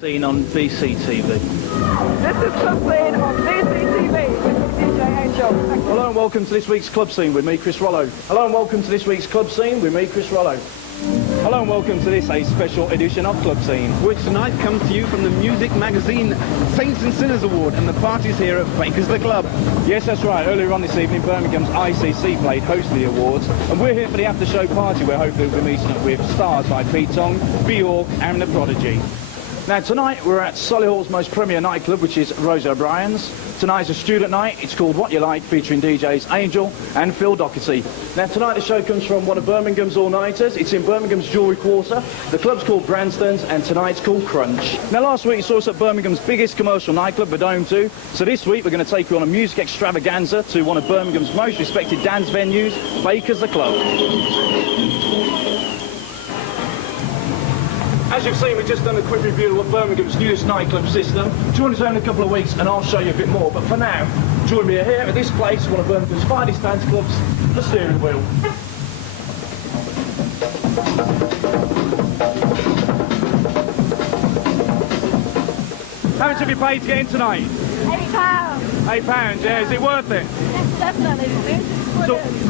Seen on BCTV. This is Clubscene on BCTV with DJ Angel. Hello and welcome to this week's Club Scene with me, Kriss Rolo. Hello and welcome to this week's Club Scene with me, Kriss Rolo. Hello and welcome to this a special edition of Club Scene, which tonight comes to you from the music magazine Saints and Sinners Award, and the party's here at Baker's the Club. Yes, that's right. Earlier on this evening, Birmingham's ICC played host to the awards, and we're here for the after-show party where hopefully we'll be meeting up with stars like Pete Tong, Bjork and the Prodigy. Now tonight we're at Solihull's most premier nightclub, which is Rose O'Brien's. Tonight's a student night. It's called What You Like, featuring DJs Angel and Phil Doherty. Now tonight the show comes from one of Birmingham's all-nighters. It's in Birmingham's Jewellery Quarter. The club's called Branston's and tonight's called Crunch. Now last week you saw us at Birmingham's biggest commercial nightclub, the Dome 2. So this week we're going to take you on a music extravaganza to one of Birmingham's most respected dance venues, Baker's the Club. As you've seen, we've just done a quick review of Birmingham's newest nightclub system. Join us in a couple of weeks and I'll show you a bit more. But for now, join me here at this place, one of Birmingham's finest dance clubs, the Steering Wheel. How much have you paid to get in tonight? £8. £8, yeah. Is it worth it? Yes, definitely.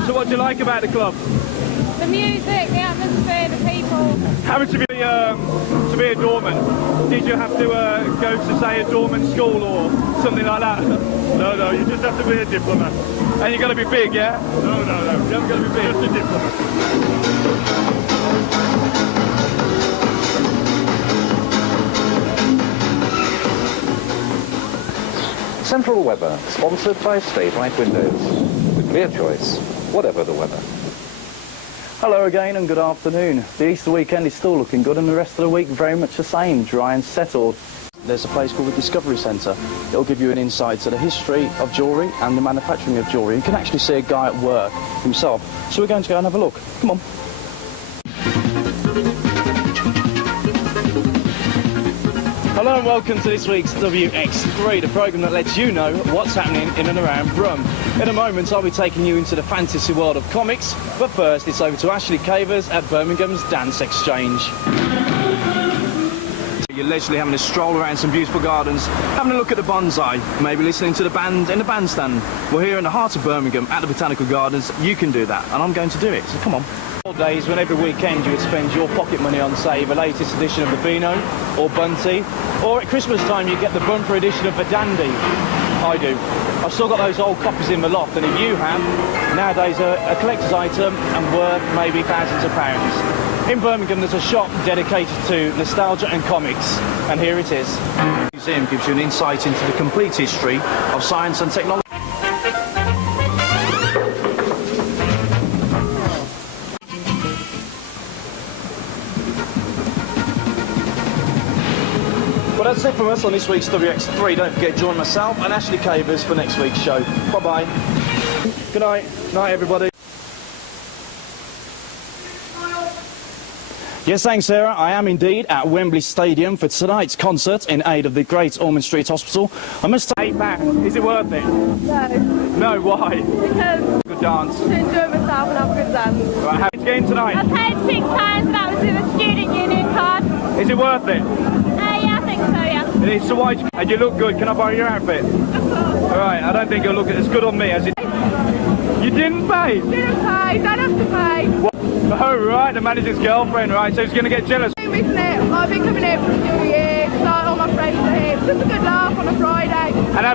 So what do you like about the club? The music, the atmosphere, the people. How much of you to be a doorman? Did you have to go to, say, a doorman school or something like that? No, you just have to be a diplomat. And you've got to be big, yeah? No, you haven't got to be big. Just a diplomat. Central Weather, sponsored by Stay Bright Windows. The clear choice, whatever the weather. Hello again and good afternoon. The Easter weekend is still looking good and the rest of the week very much the same, dry and settled. There's a place called the Discovery Centre. It'll give you an insight to the history of jewellery and the manufacturing of jewellery. You can actually see a guy at work himself. So we're going to go and have a look. Come on. Hello and welcome to this week's WX3, the programme that lets you know what's happening in and around Brum. In a moment I'll be taking you into the fantasy world of comics, but first it's over to Ashley Cavers at Birmingham's Dance Exchange. You're leisurely having a stroll around some beautiful gardens, having a look at the bonsai, maybe listening to the band in the bandstand. Well, here in the heart of Birmingham at the Botanical Gardens, you can do that, and I'm going to do it, so come on. Old days when every weekend you would spend your pocket money on, say, the latest edition of the Beano or Bunty, or at Christmas time you get the bumper edition of the Dandy. I do. I've still got those old copies in the loft, and if you have, nowadays a collector's item and worth maybe thousands of pounds. In Birmingham there's a shop dedicated to nostalgia and comics, and here it is. The museum gives you an insight into the complete history of science and technology. Well, that's it from us on this week's WX3. Don't forget to join myself and Ashley Cavers for next week's show. Bye-bye. Good night. Night, everybody. Yes, thanks, Sarah. I am indeed at Wembley Stadium for tonight's concert in aid of the Great Ormond Street Hospital. I must say, £8. Is it worth it? No. No, why? Because good dance. to enjoy myself and have a good dance. Right, how much game tonight? I paid £6 and that was with a student union card. Is it worth it? Yeah, I think so, yeah. It is. So why? And you look good. Can I borrow your outfit? Of course. All right. I don't think it'll look as good on me as it. You didn't pay? Didn't pay, don't have to pay. What? Oh, right. The manager's girlfriend, right? So he's going to get jealous. Isn't it? I've been coming here for a few years, so all my friends are here. It's just a good laugh on a Friday. And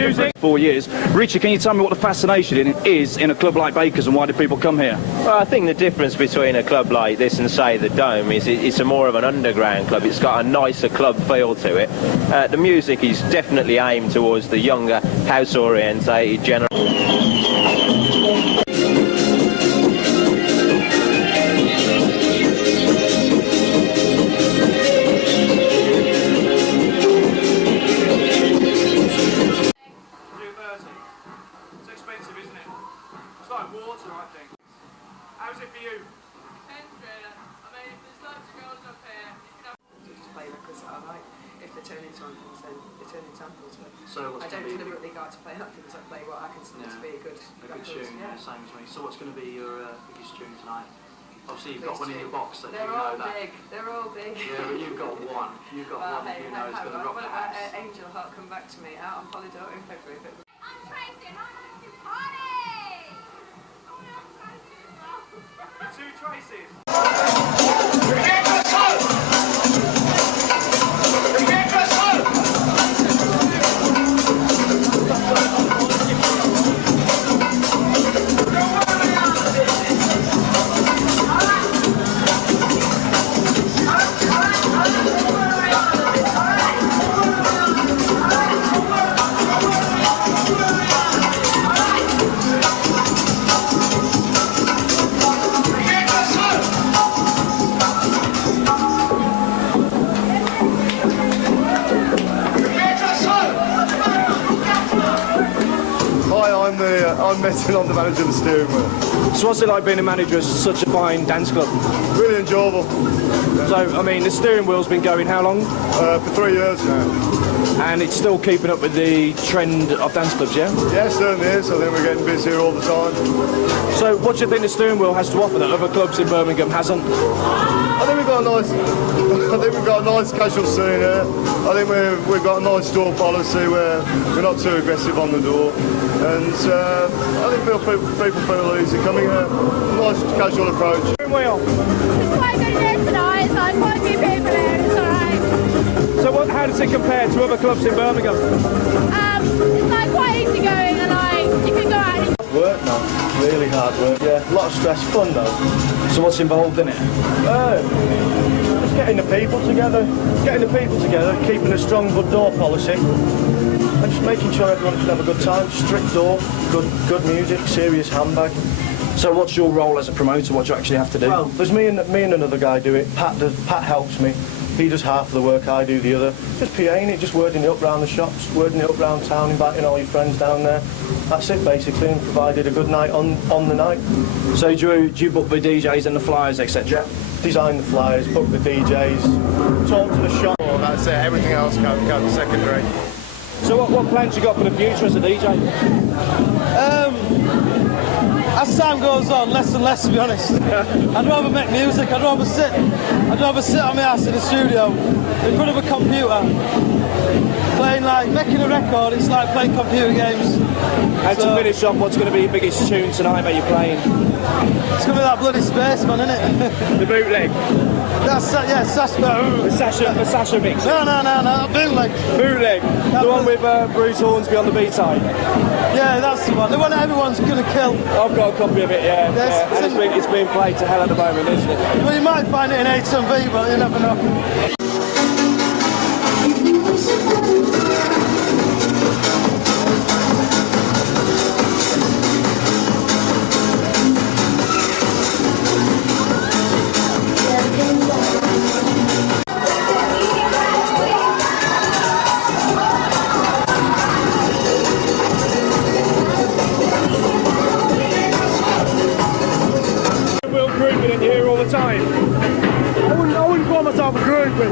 music. 4 years. Richard, can you tell me what the fascination is in a club like Baker's and why do people come here? Well, I think the difference between a club like this and, say, the Dome is it's a more of an underground club. It's got a nicer club feel to it. The music is definitely aimed towards the younger, house-orientated generation. I don't deliberately go out to play anthems, I play what I consider to be a good tune, yeah. Same as me. So what's going to be your biggest tune tonight? Obviously you've got one in your box, so They're you know all that. big, they're all big. Yeah, but you've got one. You've got one that you know is going to rock the house. Angel Heart Come Back to Me, out on Polydor in February. I'm Tracy and I'm going to party! Two Tracy's. I'm messing on the manager of the steering wheel. So what's it like being a manager of such a fine dance club? Really enjoyable. So, I mean, the steering wheel's been going how long? For 3 years now. And it's still keeping up with the trend of dance clubs, yeah? Yeah, it certainly is. I think we're getting busier all the time. So what do you think the steering wheel has to offer that other clubs in Birmingham hasn't? I think we've got a nice casual scene here. I think we've got a nice door policy where we're not too aggressive on the door. And I think people feel easy coming here. Nice casual approach. Steering wheel. It's quite good here tonight, it's like quite a few people here, it's alright. So how does it compare to other clubs in Birmingham? It's like quite easy going and like you can go out and Work now, really hard work, yeah. A lot of stress, fun though. So what's involved in it? Just getting the people together, keeping a strong good door policy, and just making sure everyone can have a good time. Strict door, good music, serious handbag. So what's your role as a promoter? What do you actually have to do? Well, there's me and another guy do it. Pat helps me. He does half of the work, I do the other. Just PAing it, just wording it up round the shops, wording it up round town, inviting all your friends down there. That's it basically, and provided a good night on the night. So do you book the DJs and the flyers, etc.? Design the flyers, book the DJs, talk to the shop. Well, that's it. Everything else comes secondary. So what plans you got for the future as a DJ? As time goes on, less and less to be honest. I'd rather make music, I'd rather sit on my ass in the studio in front of a computer playing, making a record. It's like playing computer games. And to finish off, what's going to be your biggest tune tonight that you're playing? It's going to be that bloody Spaceman, isn't it? The bootleg? Yeah, the Sasha mix? No, bootleg. Bootleg? The one with Bruce Hornsby on the B-side? Yeah, that's the one. The one that everyone's going to kill. I've got a copy of it, yeah. Yes, yeah. And it's being played to hell at the moment, isn't it? Well, you might find it in H&V, but you never know. Time. I wouldn't call myself a groupie,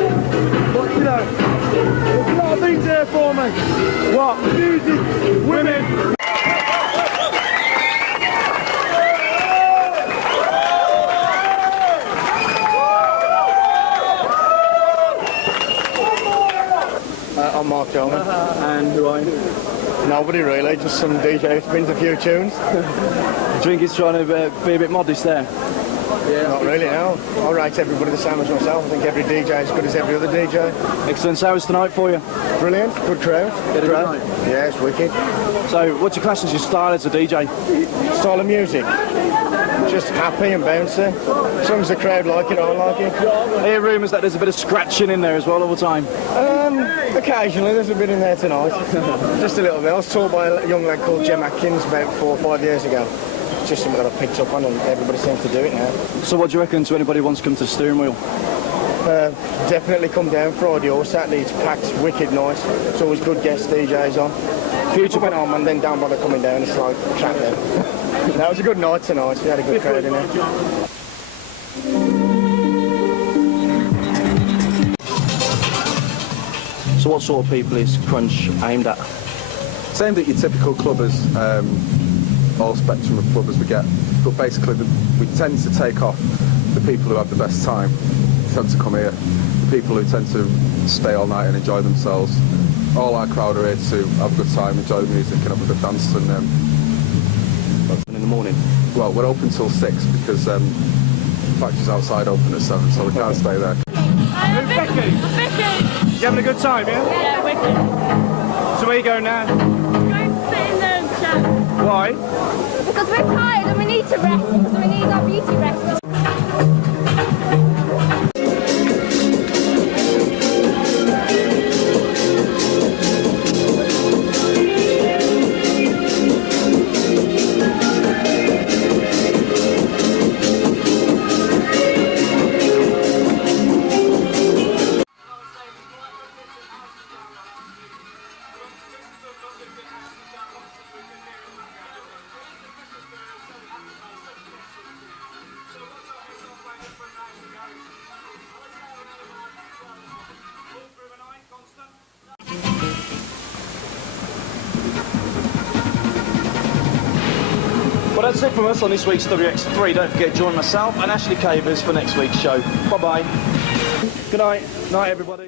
but you know, there's a lot of things here for me. What? Music, women. I'm Mark Coleman. And who are you? Nobody really, just some DJ who spins a few tunes. Do you think he's trying to be a bit modest there? Not really, no. I rate everybody the same as myself. I think every DJ is as good as every other DJ. Excellent. So how was tonight for you? Brilliant, good crowd. Good crowd. Yeah, it's wicked. So what's your class as your style as a DJ? Style of music? Just happy and bouncy. As long as the crowd like it, I like it. I hear rumours that there's a bit of scratching in there as well all the time. Occasionally, there's a bit in there tonight. Just a little bit. I was taught by a young lad called Jem Atkins about 4 or 5 years ago. It's just something that I picked up on and everybody seems to do it now. So what do you reckon to anybody who wants to come to the steering wheel? Definitely come down Friday or Saturday. It's packed, wicked nice. It's always good guest DJs on. Future went on and then don't bother coming down. It's like trap them. That was a good night tonight. We had a good crowd in there. So what sort of people is Crunch aimed at? It's aimed at your typical clubbers, all spectrum of clubbers we get. But basically, we tend to take off the people who have the best time, tend to come here. The people who tend to stay all night and enjoy themselves. All our crowd are here to have a good time, enjoy the music and have a good dance. And open in the morning? Well, we're open till 6 because the factory's outside open at 7, so we can't stay there. Becky! You having a good time, yeah? Yeah, wicked. So where you going now? Going to sit in there and chat. Why? Because we're tired and we need to rest, because we need our beauty rest. Well, that's it from us on this week's WX3. Don't forget to join myself and Ashley Cavers for next week's show. Bye-bye. Good night. Night, everybody.